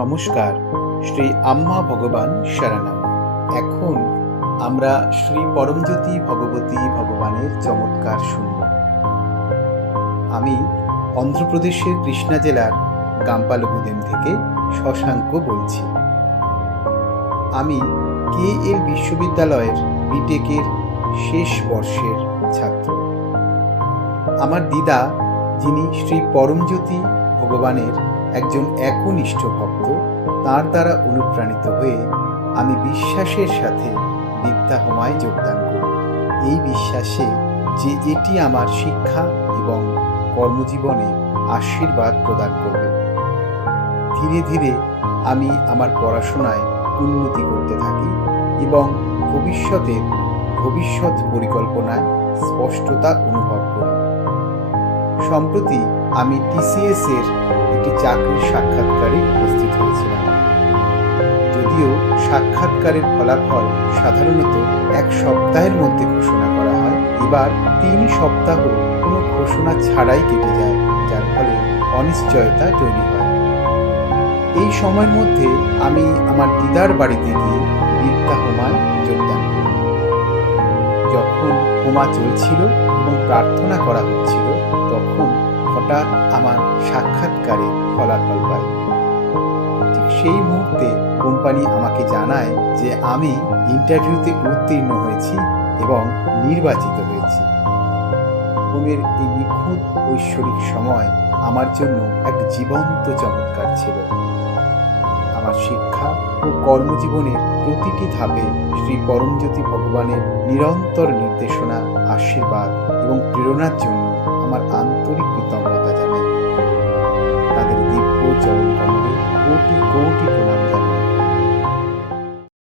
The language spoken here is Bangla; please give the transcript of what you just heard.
নমস্কার। শ্রী আম্মা ভগবান শরণম। এখন আমরা শ্রী পরমজ্যোতি ভগবতী ভগবানের চমৎকার শুনব। আমি অন্ধ্রপ্রদেশের কৃষ্ণা জেলার গাম্পালগুদেম থেকে শশাঙ্ক বলছি। আমি KL বিশ্ববিদ্যালয়ের বিটেকের শেষ বর্ষের ছাত্র। আমার দিদা, যিনি শ্রী পরমজ্যোতি ভগবানের একজন একনিষ্ঠ ভক্ত, তার দ্বারা অনুপ্রাণিত হয়ে আমি বিশ্বাসের সাথে বিদ্যা হোমায় যোগদান করি, এই বিশ্বাসে যে এটি আমার শিক্ষা এবং কর্মজীবনে আশীর্বাদ প্রদান করবে। ধীরে ধীরে আমি আমার পড়াশোনায় উন্নতি করতে থাকি এবং ভবিষ্যৎ পরিকল্পনায় স্পষ্টতা অনুভব করি। সম্প্রতি আমি TCS এর একটি চাকরির সাক্ষাৎকারে উপস্থিত হয়েছিলাম। যদিও সাক্ষাৎকারের ফলাফল সাধারণত 1 সপ্তাহের মধ্যে ঘোষণা করা হয়, এবার 3 সপ্তাহ কোনো ঘোষণা ছাড়াই কেটে যায়, যার ফলে অনিশ্চয়তা তৈরি হয়। এই সময়ের মধ্যে আমি আমার দিদার বাড়িতে গিয়ে বিদ্যা হোমায় যোগদান করি। যখন হোমা চলছিল এবং প্রার্থনা করা হচ্ছিল, তখন হঠাৎ আমার সাক্ষাৎকারে ফলাফল পাই। ঠিক সেই মুহূর্তে কোম্পানি আমাকে জানায় যে আমি ইন্টারভিউতে উত্তীর্ণ হয়েছি এবং নির্বাচিত হয়েছি। হোমের এই নিখুঁত ঐশ্বরিক সময় আমার জন্য এক জীবন্ত চমৎকার ছিল। আমার শিক্ষা ও কর্মজীবনের প্রতিটি ধাপে শ্রী পরমজ্যোতি ভগবানের নিরন্তর নির্দেশনা, আশীর্বাদ এবং প্রেরণার জন্য আমার আন্তরিক কৃতজ্ঞতা জানাই। তাদের দিব্য চরণ কমলে কোটি কোটি প্রণাম জানাই।